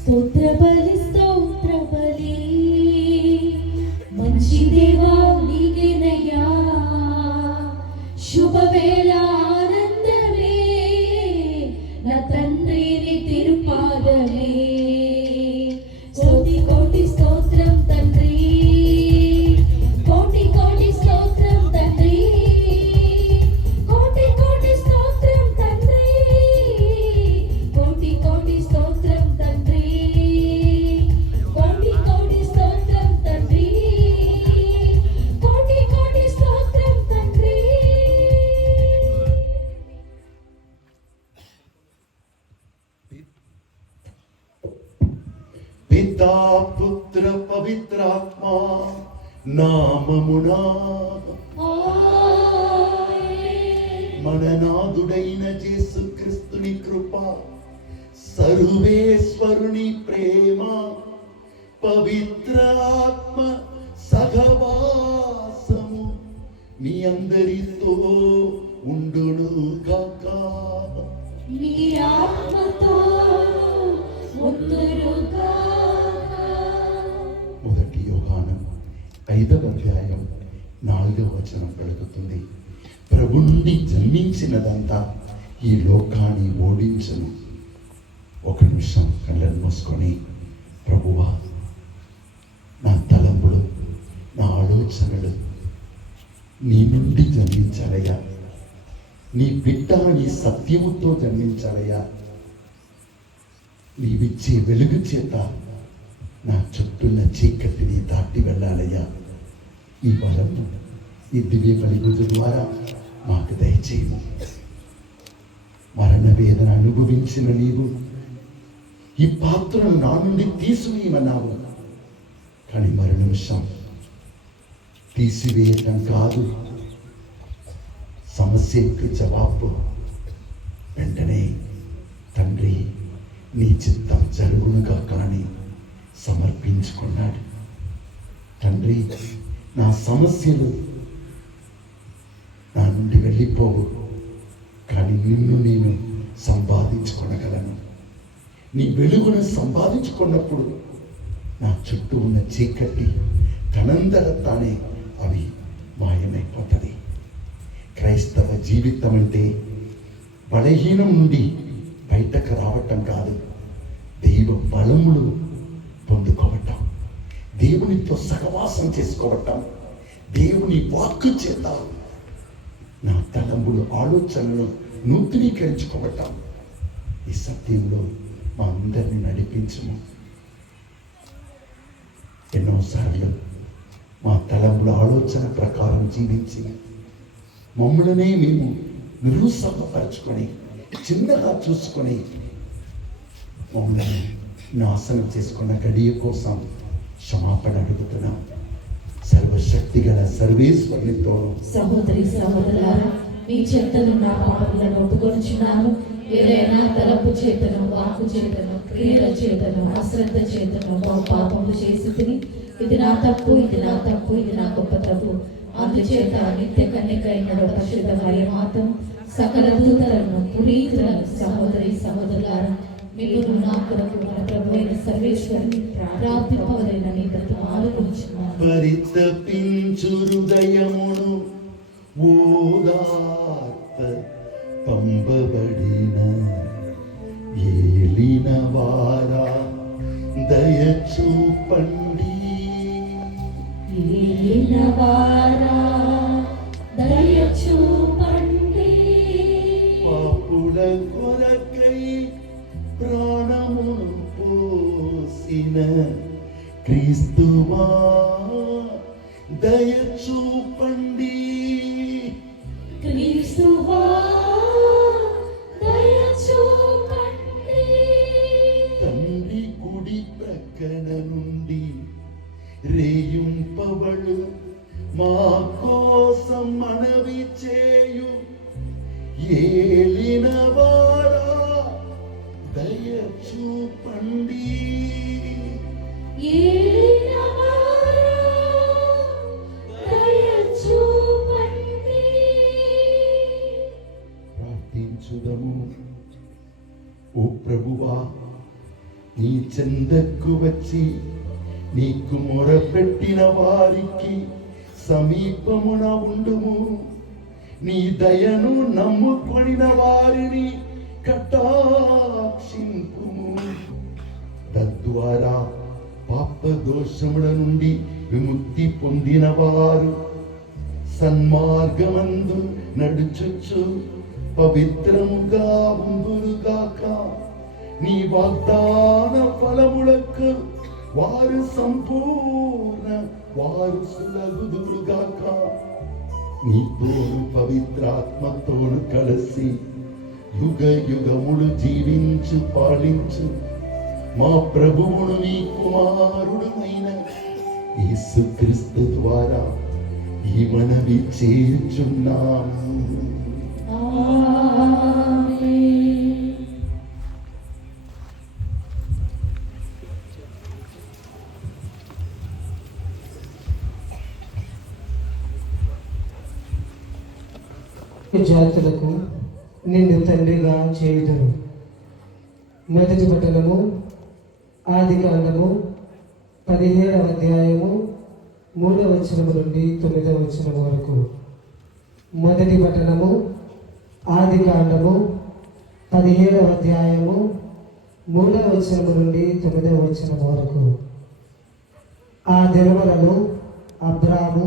స్తోత్ర బలి స్తోత్ర బలి మంచి దేవా నీకేనయ్యా శుభవేళ ఆనందమే నా తండ్రి నీ తిరుపాదమే కోటి కోటి స్తోత్రం తండ్రి కోటి కోటి స్తోత్రం తండ్రి కోటి కోటి స్తోత్రం తండ్రి కోటి కోటి స్తోత్రం తండ్రి కోటి కోటి స్తోత్రం తండ్రి కోటి కోటి స్తోత్రం తండ్రి. పితా పుత్ర పవిత్రాత్మ నామమునా మన నాథుడైన యేసుక్రీస్తుని కృప, సర్వేశ్వరుని ప్రేమ, పవిత్ర ఆత్మ సహవాసము మీ అందరితో ఉండును గాక. నీ ఆత్మతో ఉండును గాక. మొదటి యోహాను 5వ అధ్యాయం 4వ వచనం పలుకుతుంది, ప్రభు నుండి జన్మించినదంతా ఈ లోకాన్ని ఓడించను. ఒక నిమిషం కళ్ళను మూసుకొని, ప్రభువా నా తలంపులు, నా ఆలోచనలు నీ నుండి జన్మించాలయ్యా. నీ బిడ్డ నీ సత్యముతో జన్మించాలయ్యా. నీవిచ్చే వెలుగు చేత నా చుట్టూన్న చీకటిని దాటి వెళ్ళాలయ్యా. ఈ బలము ఈ దివ్య బలిపూజ ద్వారా మాకు దయచేయము. మరణ వేదన అనుభవించిన నీవు ఈ పాత్రను నా నుండి తీసివేయమన్నావు. కానీ మరో నిమిషం తీసివేయటం కాదు సమస్యకు జవాబు. వెంటనే తండ్రి నీ చిత్తం జరుగునుగా కానీ సమర్పించుకున్నాడు. తండ్రి నా సమస్యలు నా నుండి వెళ్ళిపోవు, కానీ నిన్ను నేను సంపాదించుకొనగలను. నీ వెలుగును సంపాదించుకున్నప్పుడు నా చుట్టూ ఉన్న చీకటి తనంతట తానే అవి మాయమైపోతుంది. క్రైస్తవ జీవితం అంటే బలహీనం నుండి బయటకు రావటం కాదు, దైవ బలములు పొందుకోవటం, దేవునితో సహవాసం చేసుకోవటం, దేవుని వాక్కు చేత నా తలంపులు ఆలోచనలు నూతనీకరించుకోవటం. ఈ సత్యంలో మా అందరినీ నడిపించము. ఎన్నోసార్లు మా తలంపుల ఆలోచన ప్రకారం జీవించి మమ్మల్నే మేము నిరుత్సాహపరచుకొని చిన్నగా చూసుకొని మమ్మల్ని నాశనం చేసుకున్న గడియ కోసం క్షమాపణ అడుగుతున్నాం. సర్వశక్తి గల సర్వేశ్వరునితో సహోదరి సహోదరులారా, మీ చేతను నా పాపములను ఒప్పుకొనుచున్నాను. ఏదైనా తలపు చేతను, వాక్కు చేతను, క్రియల చేతను, అశ్రద్ధ చేతను పాపములు చేసి తిని, ఇది నా తప్పు, ఇది నా తప్పు, ఇది నా గొప్ప తప్పు. అందుచేత నిత్య కన్యకైన పరిశుద్ధ మరియమాతం సకల దూతలను పునీతులను సహోదరి సహోదరులారా, మీరు నా కొరకు మన ప్రభు అయిన సర్వేశ్వరుని ప్రార్థింపవలెనని ఆలోచించున్నాను. పరితపించు హృదయమును ఓదార్ప పంపబడిన ఏలిన వారా దయ చూపండి. ఏలిన వారా దయ చూపండి. పాపుల కొరకై ప్రాణమును పోసిన క్రీస్తువా దయ చూపండి. క్రీస్తువా దయ చూపండి. తండ్రి కుడి ప్రక్కన నుండి రేయింపబడు మా కోసం మనవి చేయు ఏలిన వారా దయ చూపండి. ఏలిన వారా దయ చూపండి. ప్రార్థించుదము. ఓ ప్రభువా, నీ చెందకు వచ్చి నీకు మొరపెట్టిన వారికి సమీపమున ఉండుము. నీ దయను నమ్ముకొనిన వారిని కటాక్షింపుము. తద్వారా పాప దోషముల నుండి విముక్తి పొందిన వారు సన్మార్గమందు నడుచుచు పవిత్రముగా ఉందురుగాక. నీ వాగ్దాన ఫలములకు వారు సంపూర్ణ వారసులగుదురుగాక. నీతోను పవిత్రాత్మతోను కలిసి యుగ యుగములు జీవించు పాలించు మా ప్రభువును నీ కుమారుడునైన యేసుక్రీస్తు ద్వారా ఈ మనవి చేయుచున్నాము. జాతులకు నిన్ను తండ్రిగా చేయుదును. మొదటి పట్టణము ఆదికాండము 17వ అధ్యాయము 3వ వచనము నుండి 9వ వచనం వరకు. మొదటి పట్టణము ఆదికాండము 17వ అధ్యాయము 3వ వచనము నుండి 9వ వచనం వరకు. ఆ దినములలో అబ్రాము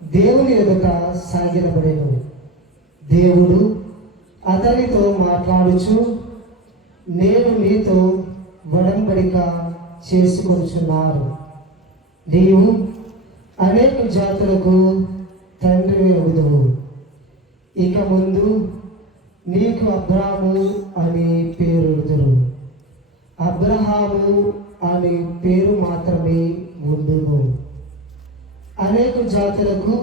దేవుని ఎదుట సాగిలపడెను. దేవుడు అతనితో మాట్లాడుచు, నేను నీతో ఒడంబడిక చేసుకొనుచున్నాను. నీవు అనేక జాతులకు తండ్రి అగుదువు. ఇక ముందు నీకు అబ్రాము అని పేరుదురు. అబ్రహాము అనే పేరు మాత్రమే ఉండును. అనేక జాతులకు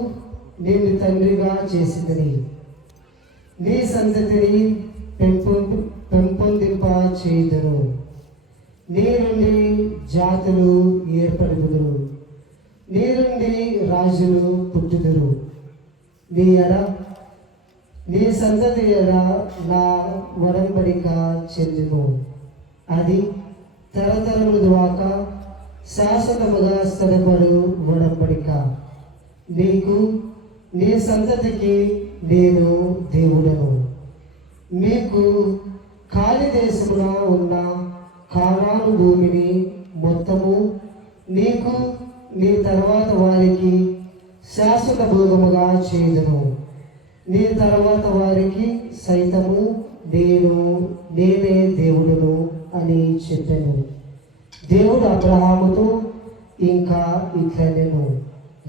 నిన్ను తండ్రిగా చేసిందని, నీ సంతతిని పెంపొందింప చేయుదును. నీ నుండి జాతులు ఏర్పడుదురు, నీ నుండి రాజులు పుట్టుదురు. నీ సంతతి ఎడ నా ఒడంబడిక చెల్లును. అది తరతరముల దాకా శాశ్వతముగా స్థిరపడు ఒడంబడిక. నీకు నీ సంతతికి నేను దేవుడను. మీకు ఖాళీ దేశములో ఉన్న కానాను భూమిని మొత్తము నీకు నీ తర్వాత వారికి శాశ్వత భోగముగా చేయుదును. నీ తర్వాత వారికి సైతము నేనే దేవుడును అని చెప్పాను. దేవుడు అబ్రహాముతో ఇంకా ఇట్లనెను,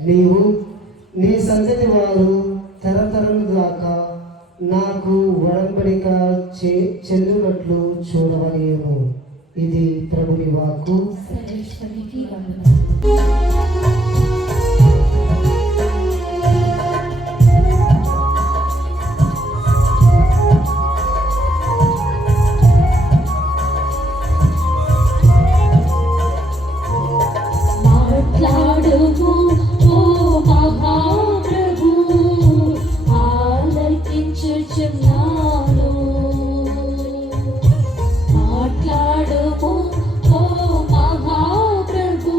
నీవు నీ సంతతి వారు తరతరముల దాకా నాకు ఒడంబడిక చెల్లునట్లు చూడవలేను. ఇది ప్రభుని వాక్కు. సర్వేశ్వరునికి వందనాలు. మాట్లాడుము ఓ మహాప్రభు, ఆలకించుచున్నాను. మాట్లాడుము ఓ మహాప్రభు,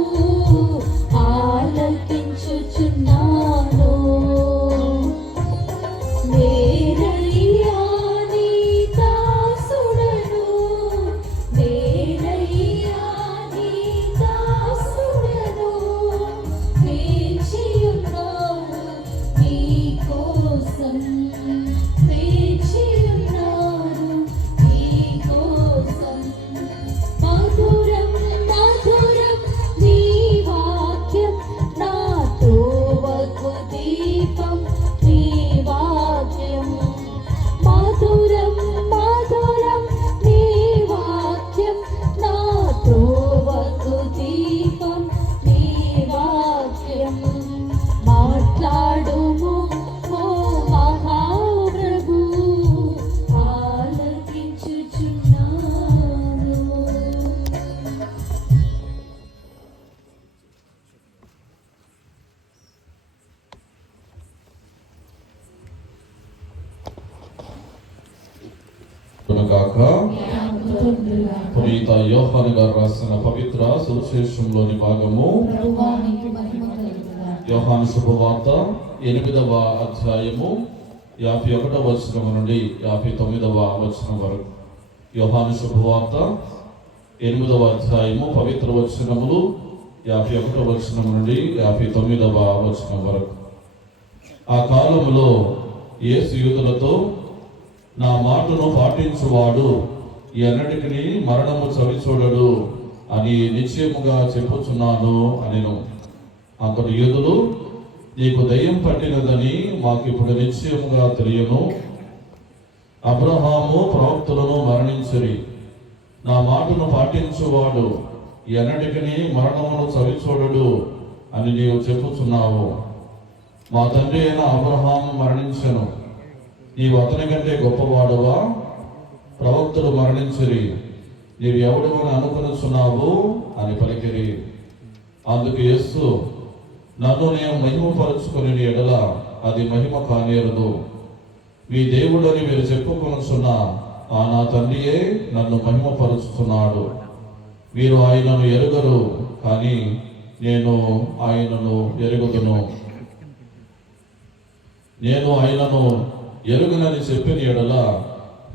పునీత యోహాను గారు రాసిన పవిత్ర సువిశేషంలోని భాగము ప్రభువా నీకు మహిమ కలుగుగా. యోహాను శుభవార్త 8వ అధ్యాయము 51వ వచనం నుండి 59వ వచనం వరకు. యోహాను శుభవార్త 8వ అధ్యాయము పవిత్ర వచనములు 51వ వచనం నుండి 59వ వచనం వరకు. ఆ కాలములో యేసు యూదులతో, నా మాటను పాటించువాడు ఎన్నటికి మరణము చవిచూడడు అని నిశ్చయముగా చెప్పుచున్నాను అనెను. అతడు యూదులు, నీకు దయ్యం పట్టినదని మాకిప్పుడు నిశ్చయముగా తెలియను. అబ్రహాము ప్రవక్తలను మరణించిరి. నా మాటను పాటించువాడు ఎన్నటికి మరణమును చవిచూడడు అని నీవు చెప్పుచున్నావు. మా తండ్రి అయిన అబ్రహాము మరణించెను, నీవు అతని కంటే గొప్పవాడువా? ప్రవక్తలు మరణించిరి, నీవు ఎవడు అని అనుకునుచున్నావు అని పలికిరి. అందుకు యేసు, నన్ను నేను మహిమపరుచుకుని ఎడల అది మహిమ కానేరదు. మీ దేవుడని మీరు చెప్పుకొనుచున్న ఆ నా తండ్రియే నన్ను మహిమపరుచుతున్నాడు. మీరు ఆయనను ఎరుగరు, కానీ నేను ఆయనను ఎరుగుదును. నేను ఆయనను ఎరుగనని చెప్పిన ఎడల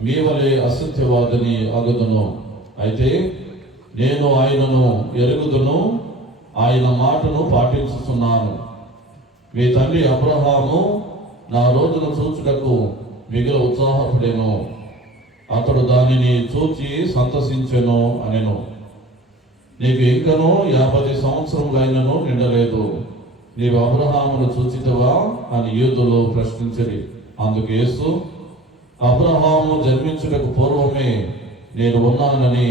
మీ వలె అసత్యవాదిని అగుదును. అయితే నేను ఆయనను ఎరుగుదును, ఆయన మాటను పాటించుతున్నాను. మీ తండ్రి అబ్రహాము నా రోజును చూచుటకు మిగిలిన ఉత్సాహపడెను, అతడు దానిని చూచి సంతసించెను అనెను. నీకు ఇంకనూ 50 సంవత్సరములైనను నిండలేదు, నీవు అబ్రహామును చూచితవా అని యూదులు ప్రశ్నించిరి. అందుకు యేసు, అబ్రహాము జన్మించుటకు పూర్వమే నేను ఉన్నానని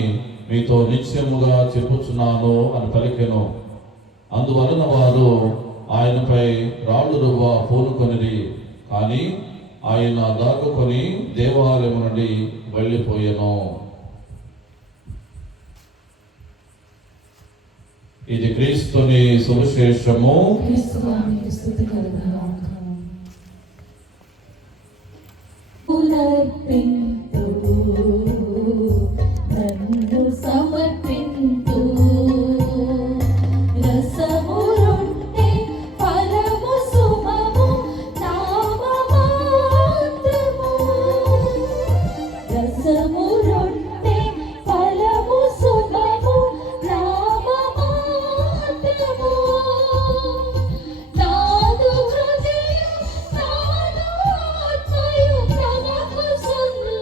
మీతో నిశ్చయముగా చెప్పుచున్నాను అని పలికెను. అందువలన వారు ఆయనపై రాళ్ళు రువ్వ పూనుకొనిరి, కానీ ఆయన దాక్కుని దేవాలయం నుండి వెళ్ళిపోయెను. ఇది క్రీస్తుని సువిశేషము. క్రీస్తువా నీకు స్తుతి కలుగుగాక. నన్ను సమర్పింతు, రసము రొట్టె ఫలము సుమము నామమాత్రము. రసము రొట్టె ఫలము సుమము నామమాత్రము. నాదు హృదయం నాదు ఆత్మయు తమకు సున్న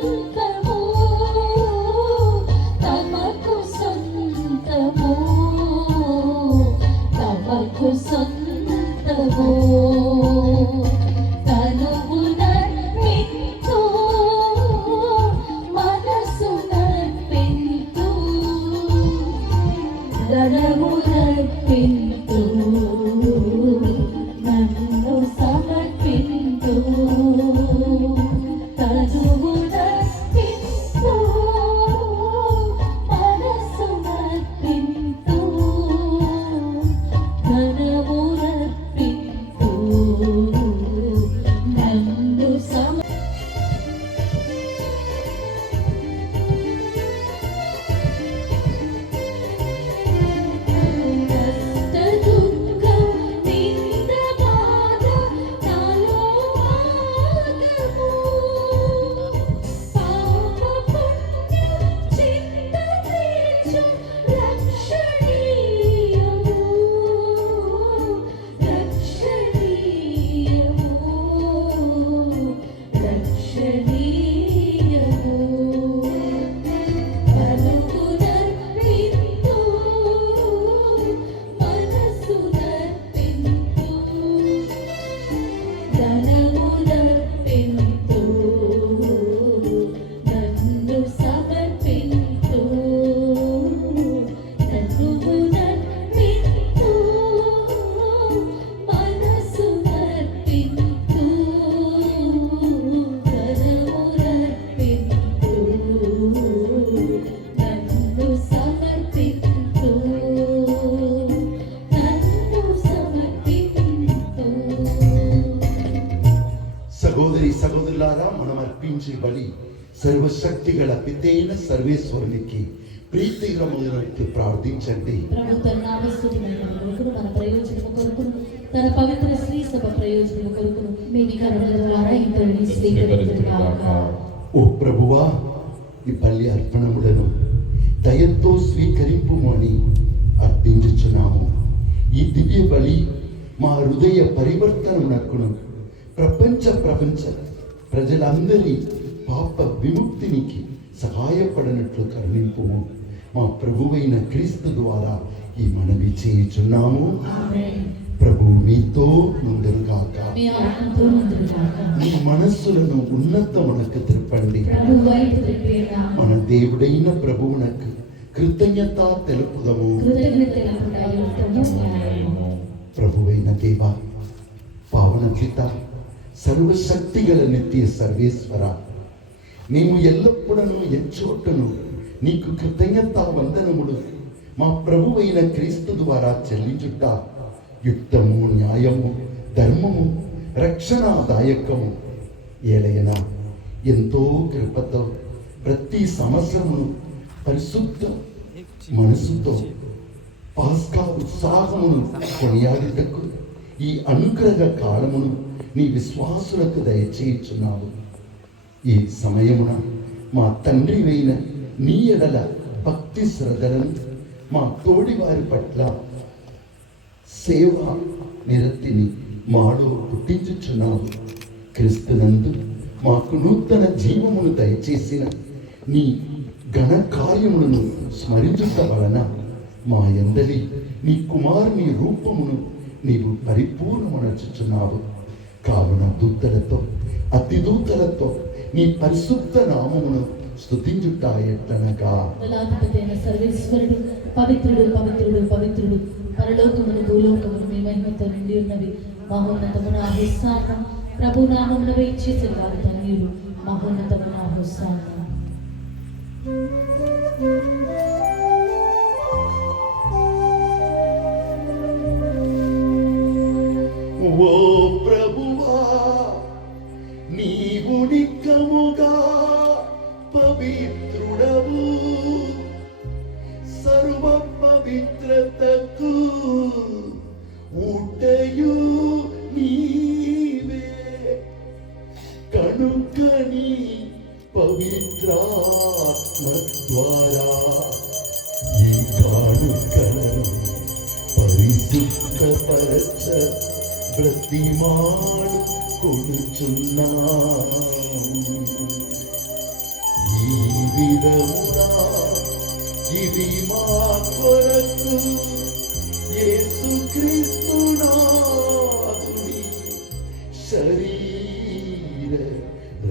సృష్టిగల పితైన సర్వేశ్వరునికి ప్రీతికరమైనట్టు ప్రార్థించండి. ప్రభు తన నామస్తుతి మహిమ కొరకును మన ప్రయోజనము కొరకును తన పవిత్ర శ్రీ సభ ప్రయోజనము కొరకును మీ కరుణల ద్వారా ఇంతని స్వీకరించుగాక. ఓ ప్రభువా, ఈ బలి అర్పణములను దయతో స్వీకరింపుమని అర్థించుచున్నాము. ఈ దివ్య బలి మా హృదయ పరివర్తనమునకును ప్రపంచ ప్రజలందరి పాప విముక్తినికి సహాయపడినట్లు కరుణింపుము. మా ప్రభువైన క్రీస్తు ద్వారా ఈ మనవి చేయుచున్నాము. ఆమేన్. ప్రభు మీతో నుండుగాక. మీ ఆత్మతో నుండుగాక. మీ మనస్సులను ఉన్నతమునకు త్రిప్పండి. ప్రభు వైపు త్రిప్పేద. మన దేవుడైన ప్రభువునకు కృతజ్ఞత తెలుపుదము. కృతజ్ఞతలు యుక్తము న్యాయము. ప్రభువైన దేవ, పావన పిత, సర్వశక్తి గల నిత్య సర్వేశ్వర, మేము ఎల్లప్పుడూ ఎచ్చోటను నీకు కృతజ్ఞత వందనములు మా ప్రభువైన క్రీస్తు ద్వారా చెల్లించుట యుక్తము, న్యాయము, ధర్మము, రక్షణాదాయకము. ఏలైనా ఎంతో కృపతో ప్రతి సంవత్సరమును పరిశుద్ధ మనసుతో పాస్కా ఉత్సాహమును కొనియాడుటకు ఈ అనుగ్రహ కాలమును నీ విశ్వాసులకు దయచేయుచున్నావు. ఈ సమయమున మా తండ్రి అయిన నీ ఎడల భక్తి శ్రద్ధలను, మా తోడి వారి పట్ల సేవ నిరతిని మాలో పుట్టించుచున్నావు. క్రీస్తునందు మాకు నూతన జీవమును దయచేసిన నీ ఘన కార్యములను స్మరించుట వలన మా యందలి నీ కుమారుని రూపమును నీవు పరిపూర్ణమనర్చుచున్నావు. కావున దూతలతో అతిదూతలతో నీ పరిశుద్ధ నామమును స్తుతించుట ఎట్లనగా, దళాధిపతైన సర్వేశ్వరుడు పవిత్రుడు పవిత్రుడు పవిత్రుడు, పరలోకమును భూలోకమును మీ మహిమతో నిండి ఉన్నవి. మహోన్నతమున హోశానా. ప్రభు నామమున వేయించేసే వారు ధన్యులు. మహోన్నతమున హోశానా. ఓ ప్రభువా, నీవు నిక్కముగా పవిత్రుడవు, సర్వ పవిత్రతకు ఊటయు నీవే. కనుకని పవిత్రాత్మ ద్వారా ఈ కానుకలను పరిశుద్ధపరచ బ్రతిమాలు కొడుచున్నాము. ఈ విధముగా ఇది మా కొరకు యేసుక్రీస్తు నాథుని శరీర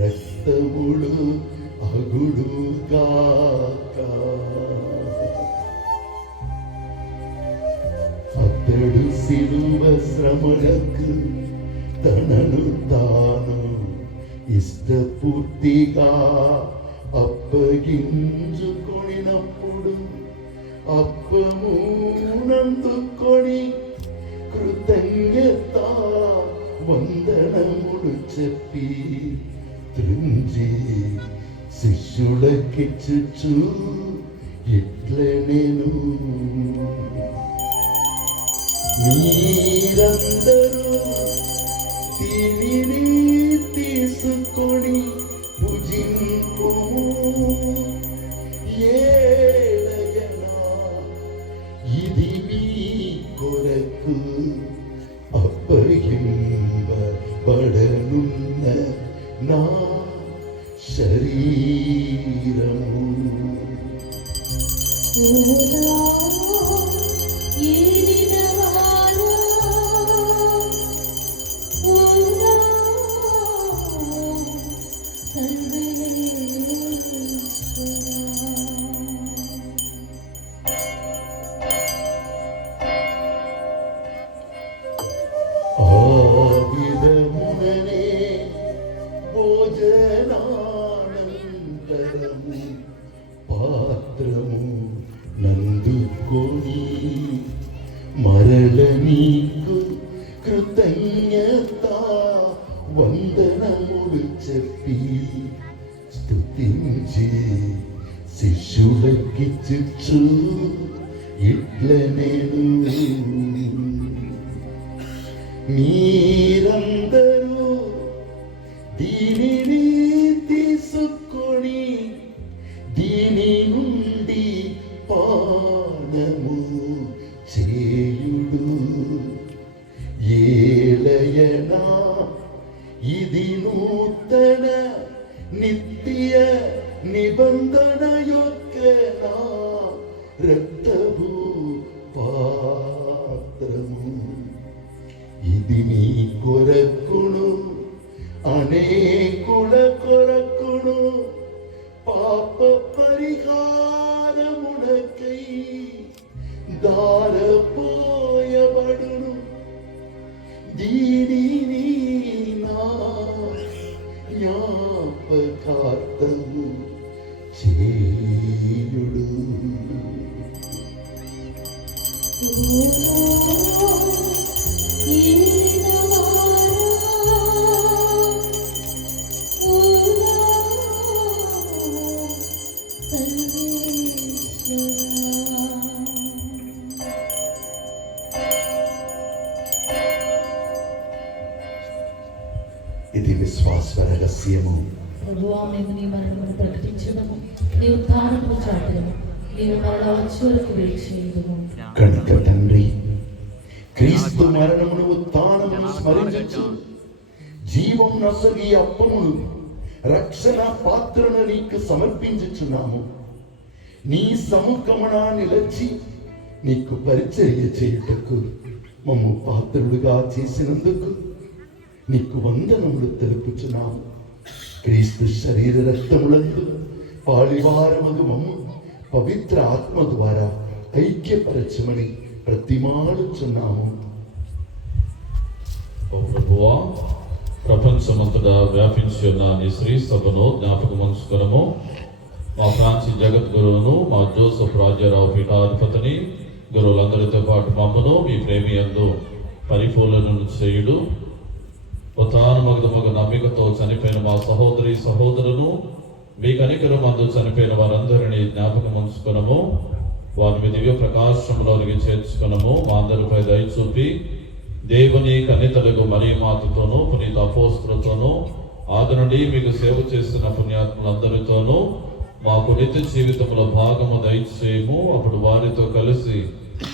రక్తములు అగుడుగాక. అతడు సిలువ శ్రమలకు తనను తాను ఇష్టపూర్తిగా అప్పగించుకొనినప్పుడు అప్పము నందుకొని కృతజ్ఞత వందనములు చెప్పి త్రుంజి శిష్యులకిచ్చుచు ఇట్లనెను, మీరందరూ దీనిని తీసుకొని భుజింపుము. ఏలయనా ఇది మీ కొరకు అప్పగింపబడనున్న నా శరీరము. విధముననే భోజనానంతరము పాత్రము నందుకొని మరల నీకు కృతజ్ఞత వందనములు చెప్పి స్తుతించి తగ్గించు ఇట్ల నేను మీరందరూ దీనిని తీసుకొని దీని నుండి పానము చేయుడు ఏలయనా ఇది నూతన నిత్య నిబంధన యొక్క నా రక్తపు పాత్రము ఇది మీ కొరకును అనేకుల కొరకును పాప పరిహారమునకై దారపోయబడును దీనిని నా జ్ఞాపకార్థము చేయుడు. ఇది విశ్వాస రహస్యము. ప్రభువా, మేము నీ మరణమును ప్రకటించడము, నీ ఉత్థానమును చాటడము, నీవు మరలా వచ్చే వరకు వేచి చేయుదుము. కనుక తండ్రి, క్రీస్తు మరణమును ఉత్థానమును స్మరించు జీవం నొసగి అప్పమును రక్షణ పాత్రను నీకు సమర్పించుచున్నాము. నీ సముఖమున నిలచి నీకు పరిచర్య చేయుటకు మమ్ము పాత్రులుగా చేసినందుకు నీకు వందనములు తెలుపుచున్నాము. క్రీస్తు శరీర రక్తములందు పాళివారమగు మమ్ము పవిత్ర ఆత్మ ద్వారా ఐక్యపరచమని ప్రతిమాలుచున్నాము. ఓ ప్రభువా, ప్రపంచమంతటా వ్యాపించి ఉన్న నీ శ్రీ సభను జ్ఞాపకం ఉంచుకునము. మా ఫ్రాన్సి జగద్గురువును, మా జోసెఫ్ రాజారావు పీఠాధిపతిని, గురువులందరితో పాటు మమ్మను మీ ప్రేమి యందు పరిపూర్ణను చేయుడు. ఉత్థానమగు నమ్మికతో చనిపోయిన మా సహోదరి సహోదరును, మీ కనికరం అందు చనిపోయిన వారందరినీ జ్ఞాపకం ఉంచుకునము. వారిని దివ్య ప్రకాశంలోనికి చేర్చుకునము. మా అందరిపై దయ చూపి దేవుని కన్నితలకు మరియమాతతోనూ పునీత అపోస్తలుతోనూ ఆది నుండి మీకు సేవ చేస్తున్న పుణ్యాత్ములందరితోనూ మాకు నిత్య జీవితంలో భాగము దయచేయము. అప్పుడు వారితో కలిసి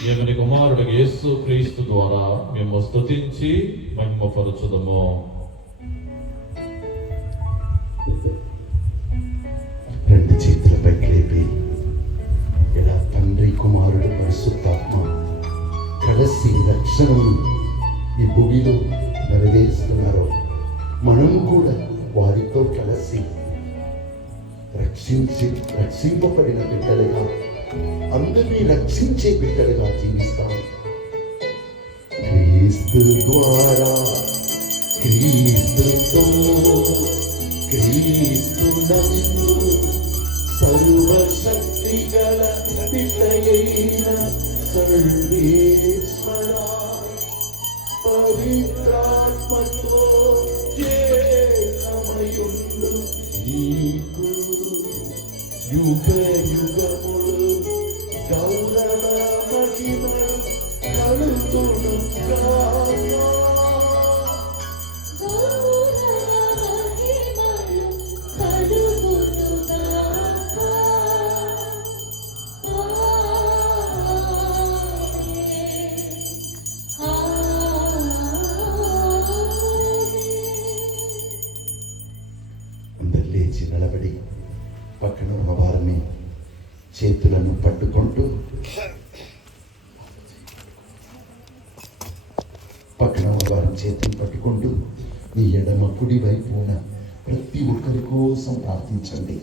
మేము నీ కుమారుడు యేసు క్రీస్తు ద్వారా మేము స్తుతించి మహిమపరచుదము. రెండు చేతులపై లేపి ఇలా తండ్రి కుమారుడు పరిశుద్ధాత్మ కలిసి రక్షణను ఈ భూమిలో నెరవేరుస్తున్నారో మనం కూడా వారితో కలిసి రక్షింపబడిన బిడ్డలుగా, అందరినీ రక్షించే బిడ్డలుగా జీవిస్తాం. క్రీస్తు ద్వారా, క్రీస్తుతో, క్రీస్తు నందు సర్వశక్తి గల పిల్లయైన సర్వేశ్వర పవిత్రాత్మతో ఏకమయుండు నీకు యుగ యుగములు గౌరవ మహిమలు కలుగును గాక. అందరు లేచి నిలబడి పక్కన ఉన్న వారిని చేతులను పట్టుకుంటూ పక్కన ఉన్న వారిని చేతులు పట్టుకుంటూ మీ ఎడమ కుడి వైపున ప్రతి ఒక్కరి కోసం ప్రార్థించండి.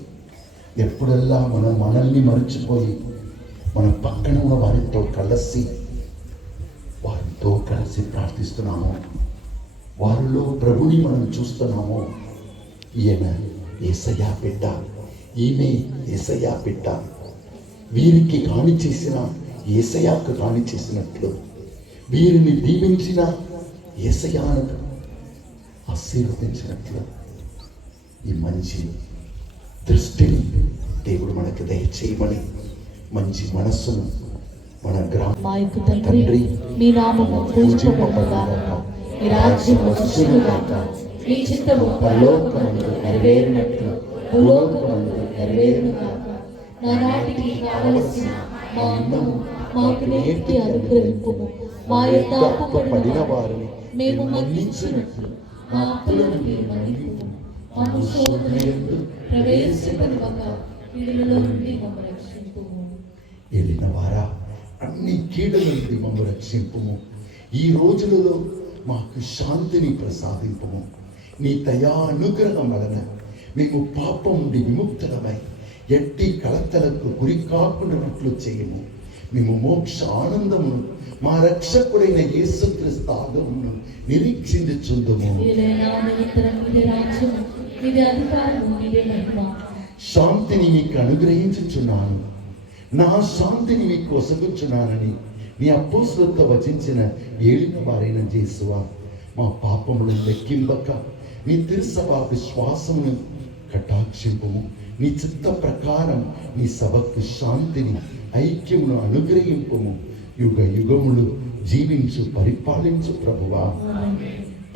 ఎప్పుడల్లా మనల్ని మర్చిపోయి మన పక్కన ఉన్న వారితో కలిసి ప్రార్థిస్తున్నాము. వారిలో ప్రభుని మనం చూస్తున్నాము. ఈయన యేసయ్య బిడ్డ, ఈమె యేసయ్య బిడ్డ. వీరికి కాని చేసిన యేసయ్యకు కాని చేసినట్లు, వీరిని దీవించిన యేసయ్యను ఆశీర్వదించినట్లు ఈ మంచి దృష్టిని దేవుడు మనకు దయచేయమని మంచి మనస్సును మన మా యొక్క తండ్రి, మీ నామము పూజింపబడుగాక, మీ రాజ్యము వచ్చుగాక, మీ చిత్తము పరలోకమందు నెరవేరినట్లు భూలోకమందు నెరవేరుగాక. నానాటికి కావలసిన మా అన్నము మాకు నేర్పి అనుగ్రహింపుము. మా యొక్క అప్పు పడిన వారిని మేము మన్నించినట్లు మా అప్పులను మీరు మన్నింపుము. మమ్ము శోధన యందు ప్రవేశింపనివ్వక కీడులలో నుండి మమ్ము రక్షింపుము. ఏలిన వారా, అన్ని కీడుల నుండి మమ్ము రక్షింపుము. ఈ రోజులలో మాకు శాంతిని ప్రసాదింపుము. నీ దయా అనుగ్రహం వలన మేము పాపం నుండి విముక్తులమై ఎట్టి కలతలకు గురి కాకుండానట్లు చేయము. మేము మోక్ష ఆనందమును మా రక్షకుడైన యేసుక్రీస్తు ఆగమను నిరీక్షించుచుందుము. శాంతిని మీకు అనుగ్రహించుచున్నాను, నా శాంతిని మీకు ఒసగుచున్నానని నీ అపోస్తలులతో వచించిన ఏలిన వారైన యేసువా, మా పాపములను లెక్కింపక నీ తిరుసభ విశ్వాసమును కటాక్షింపుము. నీ చిత్త ప్రకారం నీ సభకు శాంతిని ఐక్యమును అనుగ్రహింపుము. యుగ యుగములు జీవించు పరిపాలించు ప్రభువా.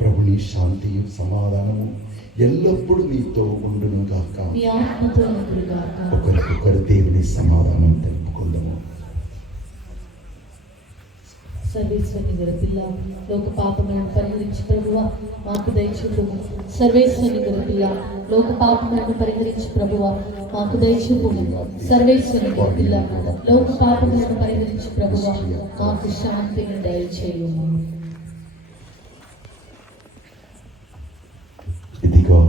ప్రభుని శాంతియు సమాధానము ఎల్లప్పుడూ మీతో ఉండును గాక. ఒకరికొకరు దేవుని సమాధానం తెలుపుకుందాము. సర్వేశ్వరుని గల పిల్ల, లోక పాపములను పరిహరించి ప్రభువా మాకు దయచూపుము. సర్వేశ్వరుని గల పిల్ల, లోక పాపములను పరిహరించి ప్రభువా మాకు దయచూపుము. సర్వేశ్వరుని గల పిల్ల, లోక పాపములను పరిహరించి ప్రభువా మాకు శాంతిని దయచేయుము. ఇదిగో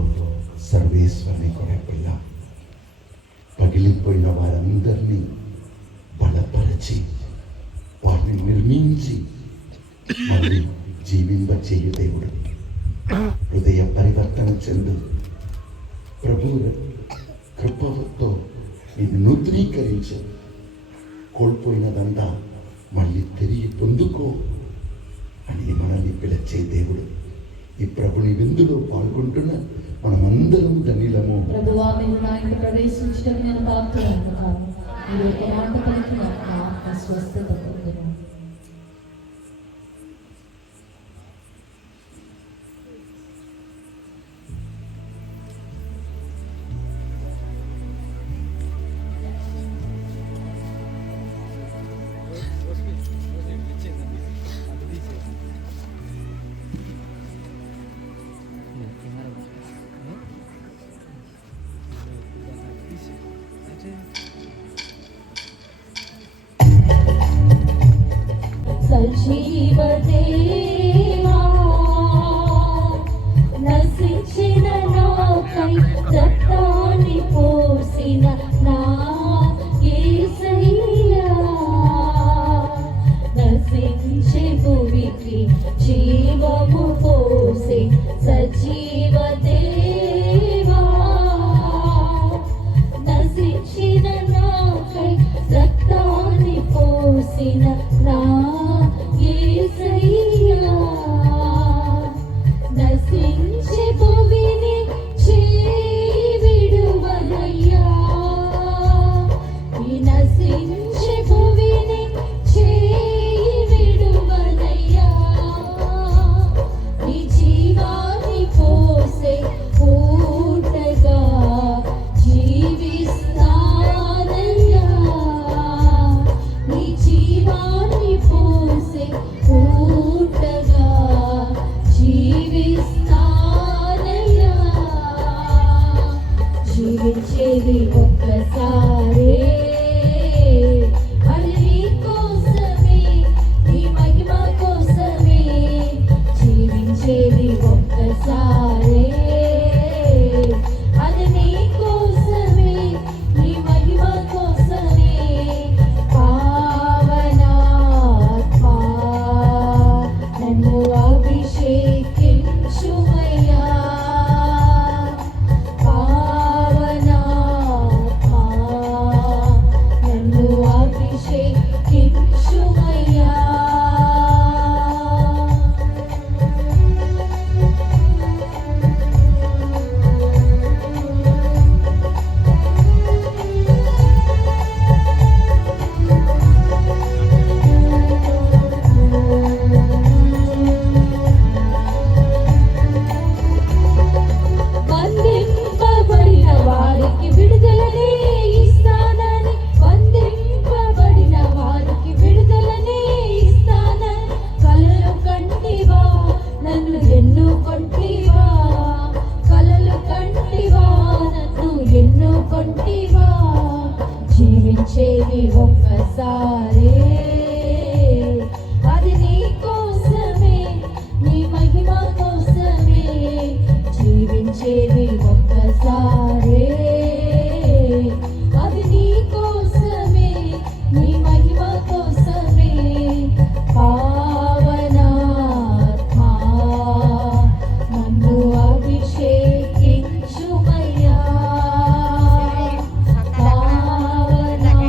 సర్వేశ్వరుని గొర్రె పిల్ల, పగిలిపోయిన వారందరినీ బలపరచి వారిని నిర్మించి మళ్ళీ జీవింపచేయు దేవుడు. హృదయ పరివర్తన చెందు ప్రభు కృపతో నిన్ను నూతనీకరించు. కోల్పోయినదంతా మళ్ళీ తిరిగి పొందుకో అని మనల్ని పిలిచే దేవుడు. ఈ ప్రభుని విందులో పాల్గొంటున్న మనమందరం ధన్యులము. ప్రభువా, మీరు నా ఇంట ప్రవేశించడం నేను పాత్రను కాను. మీరు ఒక మాట పలికిన నా ఆత్మ స్వస్థత పొందును. సజీవ దేవా, నశించిన నాకై రక్తాన్ని పోసిన నా యేసయ్యా, నశించే భూమికి జీవము పోసే సజీవ దేవా, నశించిన నాకై రక్తాన్ని పోసిన నా యేసయ్యా, నశించే భూమిని విడువనయ్యా, ఈ నశించే భూమిని విడువనయ్యా, నీ జీవాన్ని పోసే ఊటగా జీవిస్తానయ్యా, నీ జీవాన్ని పోసే ఊటగా జీవిస్తానయ్యా. జీవించేది ఒక్కసారే, అది నీ కోసమే, నీ మహిమ కోసమే. జీవించేది ఒక్కసారే, జీవించేది ఒక్కసారే, అది నీ కోసమే, నీ మహిమ కోసమే. జీవించేది ఒక్కసారే, అది నీ కోసమే, నీ మహిమ కోసమే. పావనాత్మా నన్ను అభిషేకించుమయ్యా. పావనాత్మా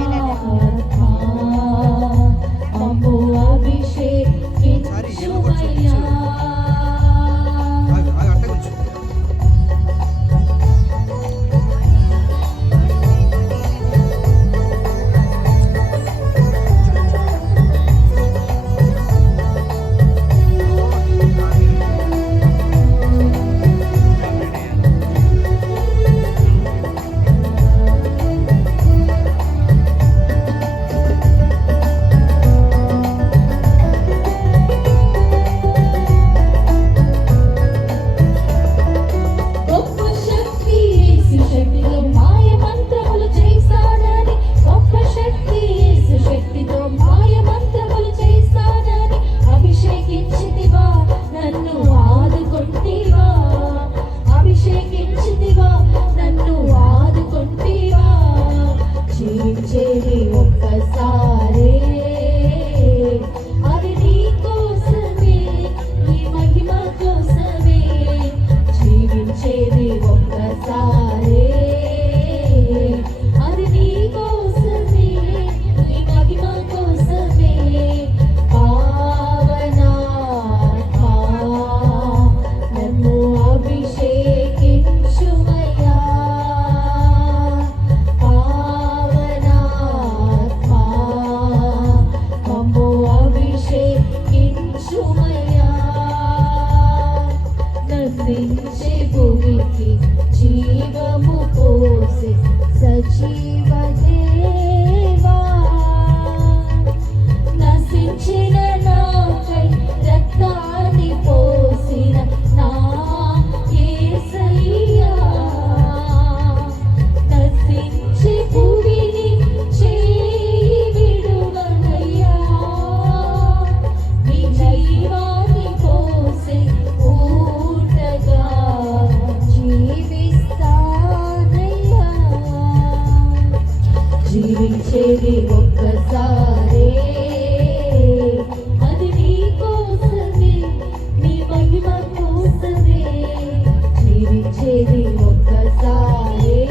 నన్ను అభిషేకించుమయ్యా. గొప్ప శక్తి యేసు శక్తితో మాయ మంత్రములు చేస్తానని, గొప్ప శక్తి యేసు శక్తితో మాయ మంత్రములు చేస్తానని. అభిషేకించితివా, నన్ను ఆదుకొంటివా. అభిషేకించితివా, నన్ను ఆదుకొంటివా. జీవించేది ఒక్కసారే, అది నీ కోసమే, నీ మహిమ కోసమే. జీవించేది ఒక్కసారే, అది నీ కోసమే, నీ మహిమ కోసమే. పావనాత్మా నన్ను అభిషేకించుమయ్యా. పావనాత్మా నన్ను అభిషేకించుమయ్యా. నశించే భూమికి జీవము పోసే సజీవ దేవా, నశించిన నాకై రక్తాన్ని పోసిన నా యేసయ్యా. నశించే భూమిని చేయి విడువనయ్యా. నీ జీవాన్ని పోసే ఊటగా జీవిస్తానయ్యా. జీవించేది ఒక్కసారే, అది నీ కోసమే, నీ మహిమ కోసమే. జీవించేది ఒక్కసారే,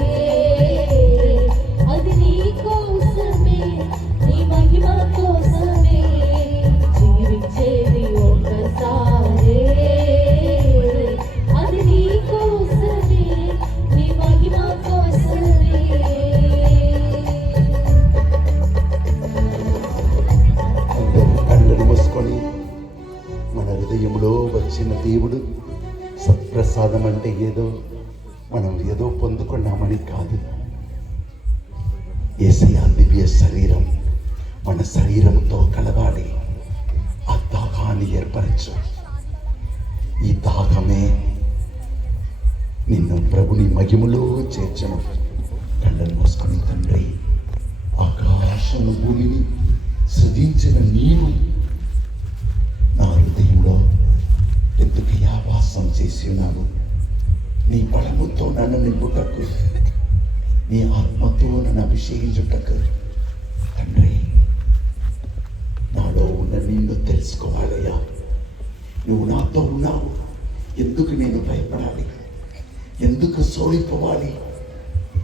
అది నీ కోసమే, నీ మహిమ కోసమే. జీవించేది ఒక్కసారే, అది నీ కోసమే, నీ మహిమ కోసమే. అందరూ కళ్ళను మూసుకొని మన హృదయంలో వచ్చిన దేవుడు సత్ప్రసాదం అంటే మనం ఏదో పొందుకున్నామని కాదు. యేసయ్య దివ్య శరీరం మన శరీరంతో కలవాలి. ఆ దాహాన్ని ఏర్పరచు. ఈ దాహమే నిన్ను ప్రభుని మహిమలో చేర్చను. కళ్ళను మూసుకొని తండ్రి, ఆకాశము భూమిని సృజించిన నీవు నా హృదయంలో ఎందుకయ్యా వాసం చేసి ఉన్నావు. నీ బలముతో నన్ను నింపుటకు, నీ ఆత్మతో నన్ను అభిషేకించుటకు. తండ్రి, నాలో ఉన్న నిన్ను తెలుసుకోవాలయ్యా. నువ్వు నాతో ఉన్నావు. ఎందుకు నేను భయపడాలి? ఎందుకు సోలిపోవాలి?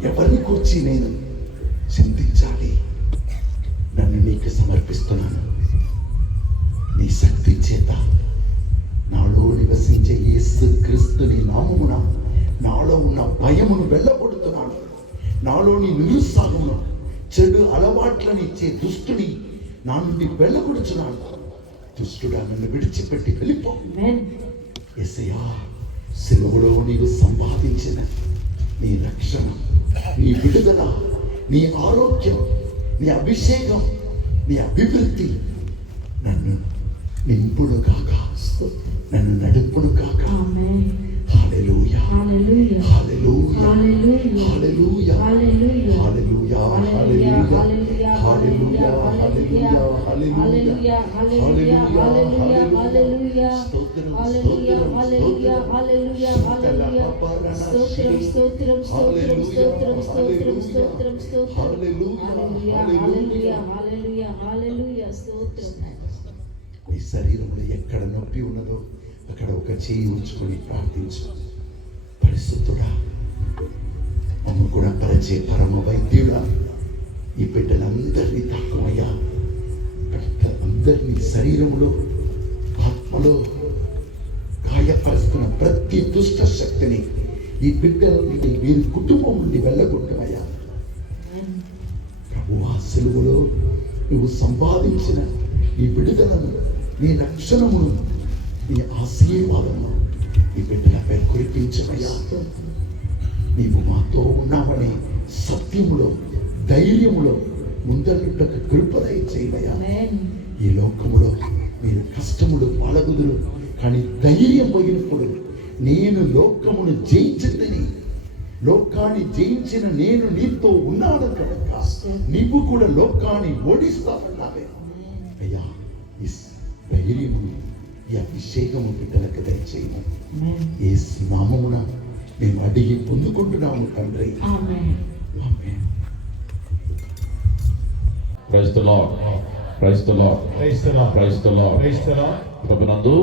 ఎవరిని కూర్చి నేను చింతించాలి? నన్ను నీకు సమర్పిస్తున్నాను. నీ శక్తి చేత నాలో నివసించే యేసు క్రీస్తుని నామమున నాలో ఉన్న భయమును వెళ్ళగొడుతున్నాను. నాలోని నిరుత్సాహమును, చెడు అలవాట్లను ఇచ్చే దుష్టుని నా నుండి వెళ్ళగొడుచున్నాను. దుష్టుడా, నన్ను విడిచిపెట్టి వెళ్ళిపో. యేసయ్యా, సిలువలో నీవు సంపాదించిన నీ రక్షణ, నీ విడుదల, నీ ఆరోగ్యం, నీ అభిషేకం, నీ అభివృద్ధి నన్ను నింపుడు కాక, నన్ను నడుపుడు కాక. హల్లెలూయా, హల్లెలూయా, హల్లెలూయా, హల్లెలూయా, హల్లెలూయా, హల్లెలూయా, హల్లెలూయా, హల్లెలూయా హల్లెలూయా హల్లెలూయా హల్లెలూయా స్తోత్రం హల్లెలూయా హల్లెలూయా హల్లెలూయా హల్లెలూయా స్తోత్రం స్తోత్రం స్తోత్రం స్తోత్రం స్తోత్రం స్తోత్రం స్తోత్రం హల్లెలూయా హల్లెలూయా హల్లెలూయా హల్లెలూయా స్తోత్రం. నీ శరీరంలో ఎక్కడ నొప్పి ఉన్నదో అక్కడ ఒక చేయి ఉంచుకొని ప్రార్థించు. పరిశుద్ధుడా, మమ్మ కూడా పరిచే పరమ వైద్యుడా, ఈ బిడ్డలందరినీ తాకమయ్యా. అందరినీ శరీరంలో ఆత్మలో గాయపరుస్తున్న ప్రతి దుష్ట శక్తిని ఈ బిడ్డల నుండి వీరి కుటుంబం నుండి వెళ్ళగొట్టమయ్యా. ప్రభువా, సిలువలో నువ్వు సంపాదించిన ఈ విడుదలను, నీ రక్షణమును, నీ ఆశీర్వాదము ఈ బిడ్డలపై కురిపించమయ్యా. నీవు మాతో ఉన్నావని సత్యములో, ధైర్యములో ముందరుటకు కృపదయ చేయమయ్యా. ఈ లోకములో మీరు కష్టములు పాలగుదురు, కానీ ధైర్యం పోయినప్పుడు నేను లోకమును జయించదని, లోకాన్ని జయించిన నేను నీతో ఉన్నాను కనుక నీవు కూడా లోకాన్ని ఓడిస్తావన్నావే అయ్యా. ఈ ధైర్యము, ఈ అభిషేకము బిడ్డలకు దయచేయము. యేసు నామమున మేము అడిగి పొందుకుంటున్నాము తండ్రి. ఆమేన్. ఆమేన్. Praise the Lord, praise the Lord, Praise the Lord. Praise the Lord. Praise the Lord. ప్రభునందు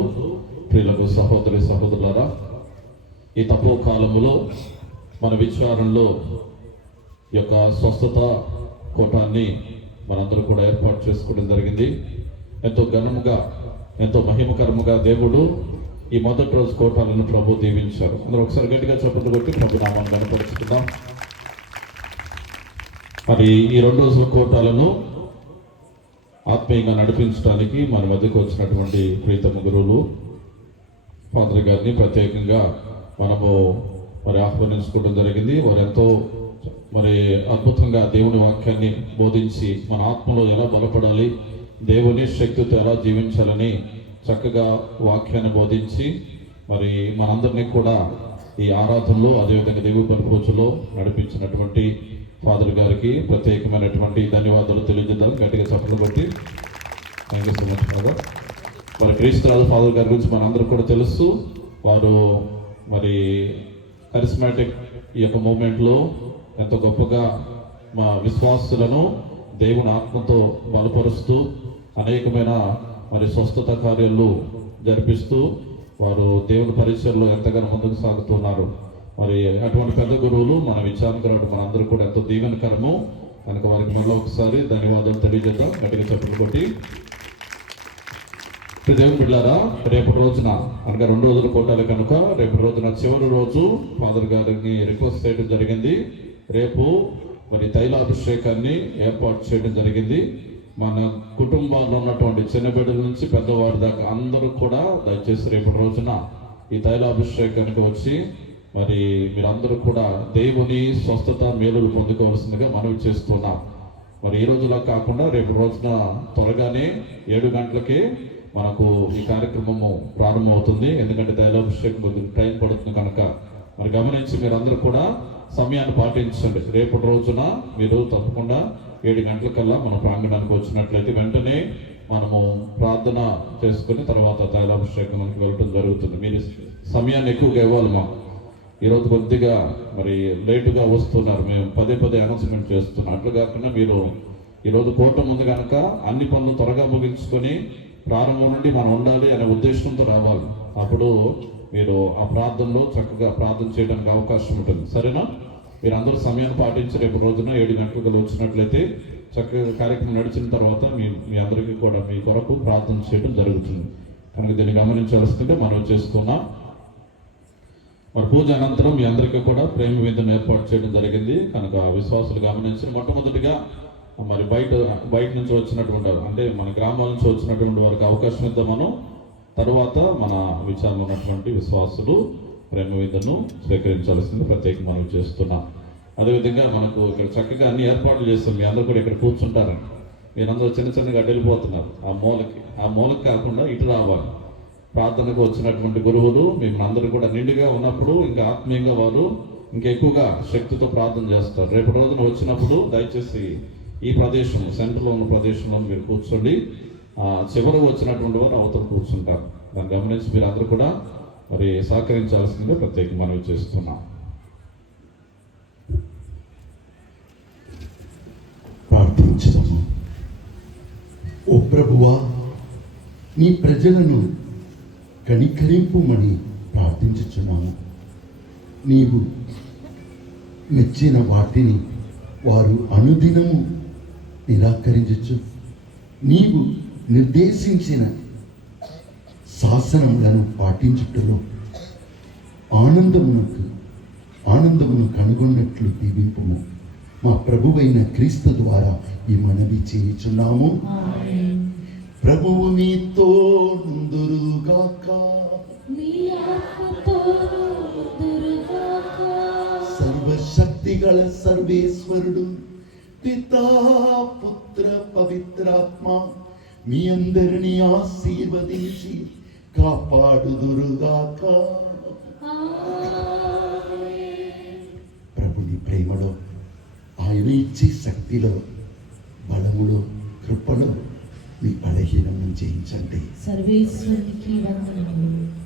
ప్రియులకు సహోదరి సహోదరులారా, ఈ తపో కాలములో మన విచారణలో ఈ యొక్క స్వస్థత కూటాన్ని మనందరూ కూడా ఏర్పాటు చేసుకోవడం జరిగింది. ఎంతో ఘనముగా, ఎంతో మహిమకరముగా దేవుడు ఈ మొదటి రోజు కోటాలను ప్రభు దీవించారు. అందరూ ఒకసారి గట్టిగా చప్పట్లు కొట్టి ప్రభు నామాన్ని కనపరుచుకుందాం. మరి ఈ 2 రోజుల కోటాలను ఆత్మీయంగా నడిపించడానికి మన మధ్యకు వచ్చినటువంటి ప్రీతమ గురువులు ఫాదర్ గారిని ప్రత్యేకంగా మనము మరి ఆహ్వానించుకోవడం జరిగింది. వారు ఎంతో మరి అద్భుతంగా దేవుని వాక్యాన్ని బోధించి మన ఆత్మలో ఎలా బలపడాలి, దేవుని శక్తితో ఎలా జీవించాలని చక్కగా వాక్యాన్ని బోధించి మరి మనందరినీ కూడా ఈ ఆరాధనలో, అదేవిధంగా దేవుని పరిపోచులో నడిపించినటువంటి ఫాదర్ గారికి ప్రత్యేకమైనటువంటి ధన్యవాదాలు తెలియజేద్దాం. గట్టిగా చప్పట్లు కొట్టి thank you so much father. మరి క్రీస్తురాజు ఫాదర్ గారి గురించి మనందరూ కూడా తెలుసు. వారు మరి కరిస్మాటిక్ ఈ యొక్క మూమెంట్లో ఎంతో గొప్పగా మా విశ్వాసులను దేవుని ఆత్మతో బలపరుస్తూ అనేకమైన మరి స్వస్థత కార్యాలు జరిపిస్తూ వారు దేవుని పరిచయంలో ఎంతగానో ముందుకు సాగుతున్నారు. మరి అటువంటి పెద్ద గురువులు మన విచారణకు మనందరూ కూడా ఎంతో దీవెనకరము కనుక వారికి మళ్ళీ ఒకసారి ధన్యవాదాలు తెలియజేద్దాం. గట్టిగా చప్పట్లు కొట్టి. దేవుని బిడ్డలారా, రేపటి రోజున అనగా 2 రోజుల కోటాలు కనుక రేపటి రోజున చివరి రోజు ఫాదర్ గారిని రిక్వెస్ట్ చేయడం జరిగింది. రేపు మరి తైలాభిషేకాన్ని ఏర్పాటు చేయడం జరిగింది. మన కుటుంబాల్లో ఉన్నటువంటి చిన్న బిడ్డల నుంచి పెద్దవాడి దాకా అందరూ కూడా దయచేసి రేపటి రోజున ఈ తైలాభిషేకానికి వచ్చి మరి మీరందరూ కూడా దేవుని స్వస్థత మేలులు పొందుకోవాల్సిందిగా మనవి చేస్తున్నాం. మరి ఈ రోజులా కాకుండా రేపు రోజున త్వరగానే 7 గంటలకే మనకు ఈ కార్యక్రమము ప్రారంభమవుతుంది. ఎందుకంటే తైలాభిషేకం కొద్దిగా టైం పడుతుంది కనుక మరి గమనించి మీరందరూ కూడా సమయాన్ని పాటించండి. రేపటి రోజున మీరు తప్పకుండా 7 గంటలకల్లా మన ప్రాంగణానికి వచ్చినట్లయితే వెంటనే మనము ప్రార్థన చేసుకుని తర్వాత తైలాభిషేకం మనకి వెళ్ళటం జరుగుతుంది. మీరు సమయాన్ని ఎక్కువగా ఇవ్వాలి. మాకు ఈరోజు కొద్దిగా మరి లేటుగా వస్తున్నారు, మేము పదే అనౌన్స్మెంట్ చేస్తున్నాం. అట్లా కాకుండా మీరు ఈరోజు కోట ముందు కనుక అన్ని పనులు త్వరగా ముగించుకొని ప్రారంభం నుండి మనం ఉండాలి అనే ఉద్దేశంతో రావాలి. అప్పుడు మీరు ఆ ప్రార్థనలో చక్కగా ప్రార్థన చేయడానికి అవకాశం ఉంటుంది. సరేనా? మీరు అందరూ సమయాన్ని పాటించి రేపు రోజున 7 గంటలకు వచ్చినట్లయితే చక్కగా కార్యక్రమం నడిచిన తర్వాత మీ అందరికీ కూడా మీ కొరకు ప్రార్థన చేయడం జరుగుతుంది. కనుక దీన్ని గమనించాల్సిందే మనం చేస్తున్నాం. మరి పూజ అనంతరం మీ అందరికీ కూడా ప్రేమ విందును ఏర్పాటు చేయడం జరిగింది. కనుక విశ్వాసులు గమనించి మొట్టమొదటిగా మరి బయట నుంచి వచ్చినటువంటి అంటే మన గ్రామాల నుంచి వచ్చినటువంటి వారికి అవకాశం ఇద్దామను. తర్వాత మన విచారణ ఉన్నటువంటి విశ్వాసులు ప్రేమ విందును స్వీకరించాల్సింది ప్రత్యేక మనం చేస్తున్నాం. అదేవిధంగా మనకు ఇక్కడ చక్కగా అన్ని ఏర్పాట్లు చేస్తాం. మీ అందరూ కూడా ఇక్కడ కూర్చుంటారని మీరందరూ చిన్నగా వెళ్ళిపోతున్నారు. ఆ మూలకి కాకుండా ఇటు రావాలి. ప్రార్థనకు వచ్చినటువంటి గురువులు మిమ్మల్ని అందరూ కూడా నిండుగా ఉన్నప్పుడు ఇంకా ఆత్మీయంగా వారు ఇంకా ఎక్కువగా శక్తితో ప్రార్థన చేస్తారు. రేపు రోజున వచ్చినప్పుడు దయచేసి ఈ ప్రదేశం సెంటర్లో ఉన్న ప్రదేశంలో మీరు కూర్చోండి. చివర వచ్చినటువంటి వారు అవతల కూర్చుంటారు. దాన్ని గమనించి మీరు అందరూ కూడా మరి సహకరించాల్సిందిగా ప్రత్యేక మనవి చేస్తున్నాం. ప్రార్థించదము. ఓ ప్రభువా, నీ ప్రజలను కనికరింపుమని ప్రార్థించుచున్నాము. నీవు మెచ్చిన వాటిని వారు అనుదినము నిరాకరించచ్చు. నీవు నిర్దేశించిన శాసనములను పాటించుటలో ఆనందమును కనుగొన్నట్లు దీవింపుము. మా ప్రభువైన క్రీస్తు ద్వారా ఈ మనవి చేయుచున్నాము. ప్రభువు నీతో నుందురుగాక. సర్వశక్తిగల సర్వేశ్వరుడు పితా పుత్ర పవిత్రాత్మ మీ అందరినీ ఆశీర్వదించి కాపాడుదురుగాక. ప్రభుని ప్రేమలో, ఆయన ఇచ్చే శక్తిలో, బలములో, కృపలో మీ బలహీనం జయించండి. సర్వేశ్వరునికి వందనములు.